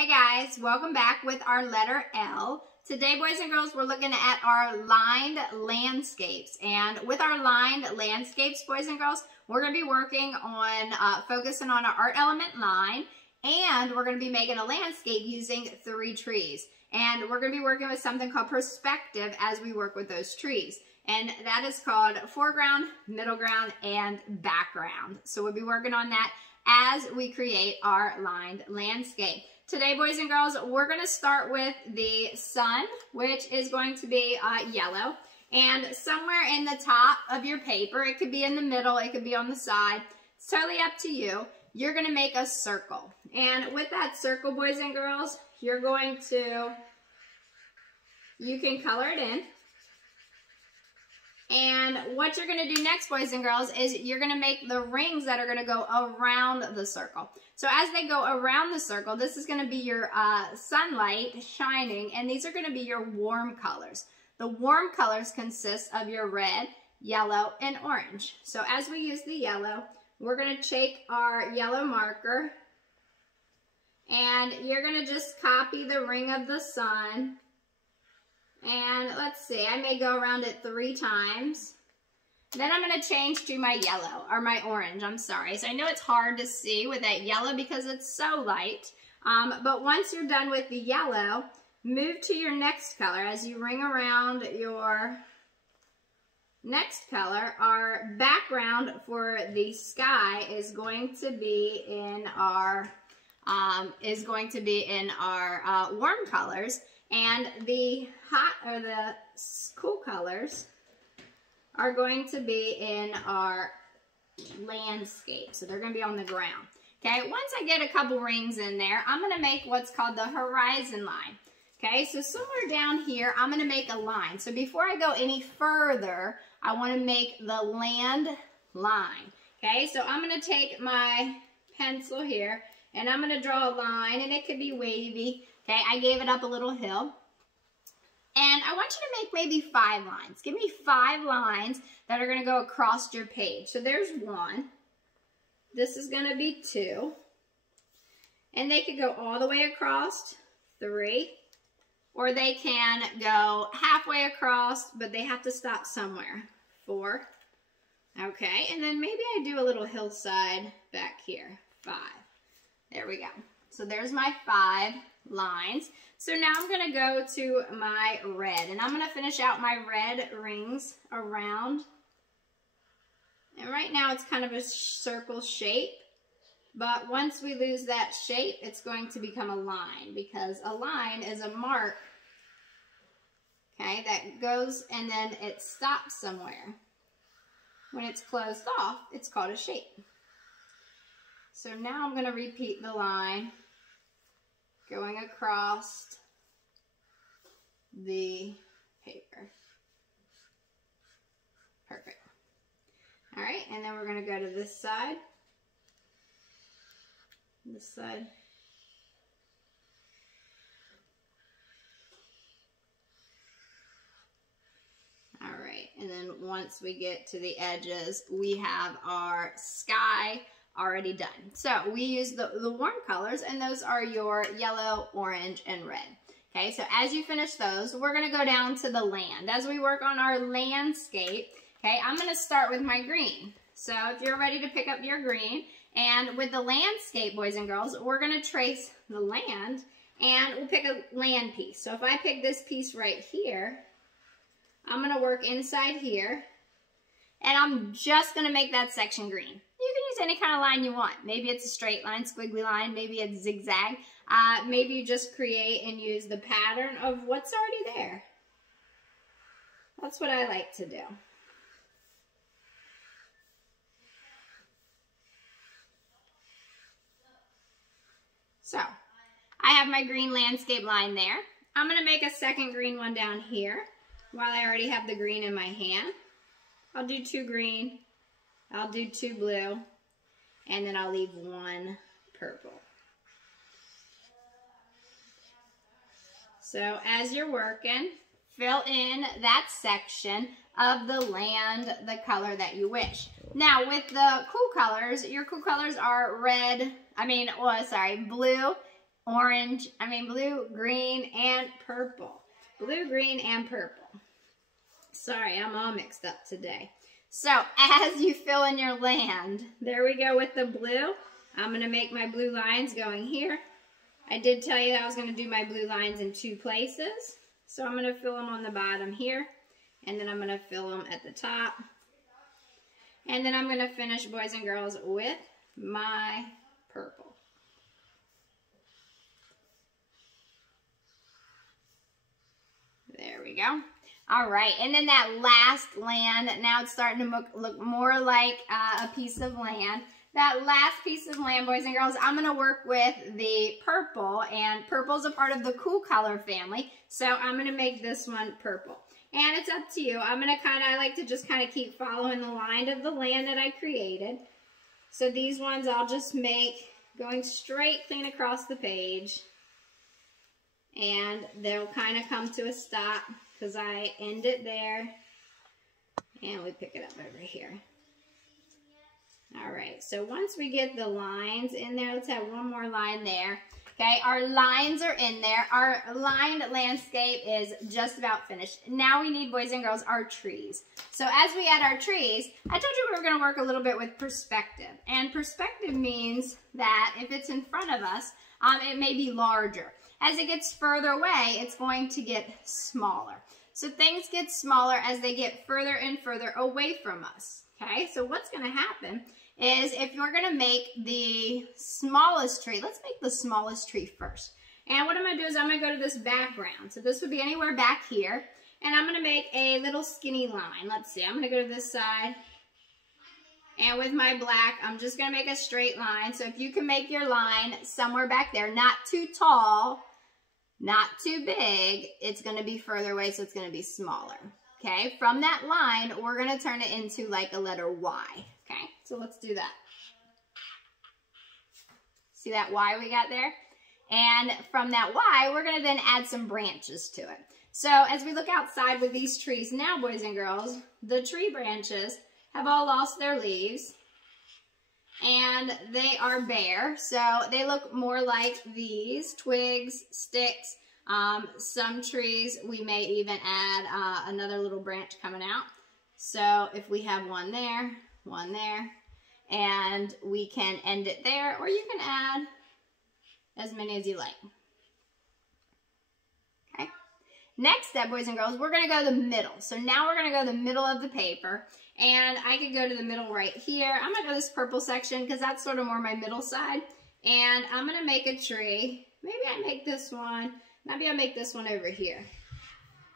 Hey guys, welcome back with our letter L. Today, boys and girls, we're looking at our lined landscapes. And with our lined landscapes, boys and girls, we're going to be working on focusing on our art element line. And we're going to be making a landscape using 3 trees. And we're going to be working with something called perspective as we work with those trees. And that is called foreground, middle ground, and background. So we'll be working on that as we create our lined landscape. Today, boys and girls, we're going to start with the sun, which is going to be yellow. And somewhere in the top of your paper, it could be in the middle, it could be on the side. It's totally up to you. You're going to make a circle. And with that circle, boys and girls, you can color it in. And what you're going to do next, boys and girls, is you're going to make the rings that are going to go around the circle. So as they go around the circle, this is going to be your sunlight shining, and these are going to be your warm colors. The warm colors consist of your red, yellow, and orange. So as we use the yellow, we're going to take our yellow marker, and you're going to just copy the ring of the sun. And let's see, I may go around it 3 times. Then I'm going to change to my yellow, or my orange, I'm sorry. So I know it's hard to see with that yellow because it's so light. But once you're done with the yellow, move to your next color. As you ring around your next color, our background for the sky is going to be in our, warm colors. And the hot or the cool colors are going to be in our landscape. So they're going to be on the ground. Okay, once I get a couple rings in there, I'm going to make what's called the horizon line. Okay, so somewhere down here, I'm going to make a line. So before I go any further, I want to make the land line. Okay, so I'm going to take my pencil here, and I'm going to draw a line, and it could be wavy. Okay, I gave it up a little hill. And I want you to make maybe 5 lines. Give me 5 lines that are going to go across your page. So there's 1. This is going to be 2. And they could go all the way across, 3. Or they can go halfway across, but they have to stop somewhere, 4. Okay, and then maybe I do a little hillside back here, 5. There we go. So there's my 5 lines. So now I'm going to go to my red, and I'm going to finish out my red rings around. And right now it's kind of a circle shape, but once we lose that shape, it's going to become a line, because a line is a mark, okay, that goes and then it stops somewhere. When it's closed off, it's called a shape. So now I'm going to repeat the line going across the paper. Perfect. All right, and then we're going to go to this side. This side. All right, and then once we get to the edges, we have our sky already done. So we use the warm colors, and those are your yellow, orange, and red. Okay, so as you finish those, we're going to go down to the land. As we work on our landscape, okay, I'm going to start with my green. So if you're ready to pick up your green, and with the landscape, boys and girls, we're going to trace the land, and we'll pick a land piece. So if I pick this piece right here, I'm going to work inside here, and I'm just going to make that section green. You can use any kind of line you want. Maybe it's a straight line, squiggly line, maybe it's zigzag. Maybe you just create and use the pattern of what's already there. That's what I like to do. So, I have my green landscape line there. I'm going to make a second green one down here while I already have the green in my hand. I'll do 2 green. I'll do 2 blue, and then I'll leave 1 purple. So as you're working, fill in that section of the land the color that you wish. Now with the cool colors, your cool colors are blue blue, green, and purple. Blue, green, and purple. Sorry, I'm all mixed up today. So as you fill in your land, there we go with the blue. I'm going to make my blue lines going here. I did tell you that I was going to do my blue lines in 2 places. So I'm going to fill them on the bottom here. And then I'm going to fill them at the top. And then I'm going to finish, boys and girls, with my purple. There we go. All right, and then that last land, now it's starting to look more like a piece of land. That last piece of land, boys and girls, I'm going to work with the purple, and purple is a part of the cool color family, so I'm going to make this one purple. And it's up to you. I like to just kind of keep following the line of the land that I created. So these ones I'll just make going straight clean across the page. And they'll kind of come to a stop because I end it there. And we pick it up over here. All right, so once we get the lines in there, let's have one more line there. Okay, our lines are in there. Our lined landscape is just about finished. Now we need, boys and girls, our trees. So as we add our trees, I told you we were going to work a little bit with perspective. And perspective means that if it's in front of us, it may be larger. As it gets further away, it's going to get smaller. So things get smaller as they get further and further away from us. Okay, so what's going to happen is if you're going to make the smallest tree, let's make the smallest tree first. And what I'm going to do is I'm going to go to this background. So this would be anywhere back here. And I'm going to make a little skinny line. Let's see, I'm going to go to this side. And with my black, I'm just going to make a straight line. So if you can make your line somewhere back there, not too tall, not too big, it's going to be further away, so it's going to be smaller. Okay, from that line, we're going to turn it into like a letter Y. Okay, so let's do that. See that Y we got there? And from that Y, we're going to then add some branches to it. So as we look outside with these trees now, boys and girls, the tree branches have all lost their leaves. And they are bare, so they look more like these, twigs, sticks. Some trees, we may even add another little branch coming out. So if we have one there, and we can end it there, or you can add as many as you like. Okay. Next step, boys and girls, we're going to go to the middle. So now we're going to go to the middle of the paper, and I could go to the middle right here. I'm going to go to this purple section because that's sort of more my middle side, and I'm going to make a tree. Maybe I make this one. Maybe I'll make this one over here.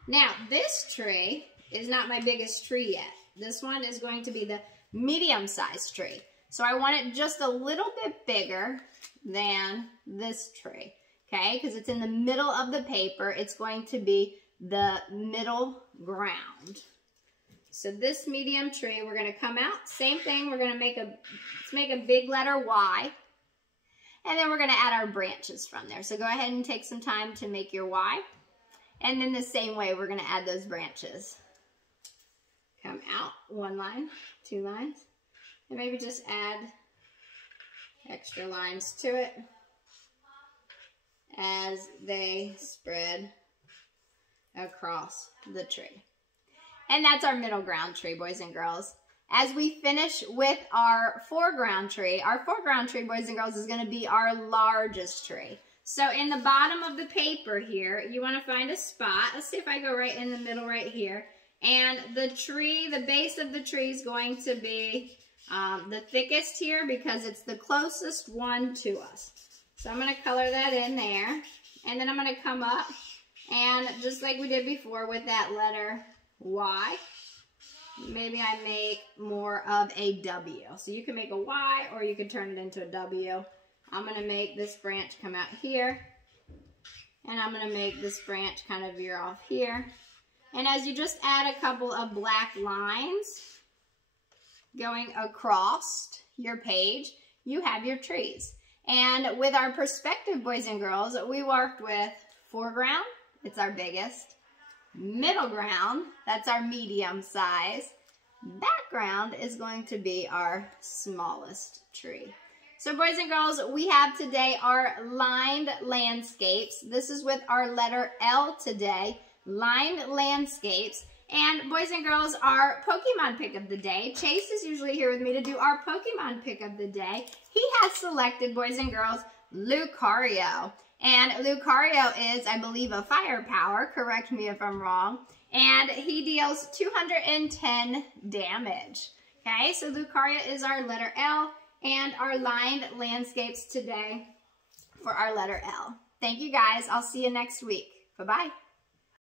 Now, this tree is not my biggest tree yet. This one is going to be the medium-sized tree. So I want it just a little bit bigger than this tree, okay? Because it's in the middle of the paper. It's going to be the middle ground. So this medium tree, we're going to come out. Same thing, we're going to make a big letter Y. And then we're going to add our branches from there. So go ahead and take some time to make your Y. And then the same way, we're going to add those branches. Come out, 1 line, 2 lines. And maybe just add extra lines to it as they spread across the tree. And that's our middle ground tree, boys and girls. As we finish with our foreground tree, boys and girls, is going to be our largest tree. So in the bottom of the paper here, you want to find a spot. Let's see if I go right in the middle right here. And the tree, the base of the tree is going to be the thickest here because it's the closest one to us. So I'm going to color that in there. And then I'm going to come up and just like we did before with that letter Y, maybe I make more of a W. So you can make a Y or you can turn it into a W. I'm going to make this branch come out here. And I'm going to make this branch kind of veer off here. And as you just add a couple of black lines going across your page, you have your trees. And with our perspective, boys and girls, we worked with foreground, it's our biggest. Middle ground, that's our medium size. Background is going to be our smallest tree. So boys and girls, we have today our lined landscapes. This is with our letter L today, lined landscapes. And boys and girls, our Pokemon pick of the day. Chase is usually here with me to do our Pokemon pick of the day. He has selected, boys and girls, Lucario. And Lucario is, I believe, a fire power. Correct me if I'm wrong. And he deals 210 damage. Okay, so Lucario is our letter L and our lined landscapes today for our letter L. Thank you guys. I'll see you next week. Bye-bye.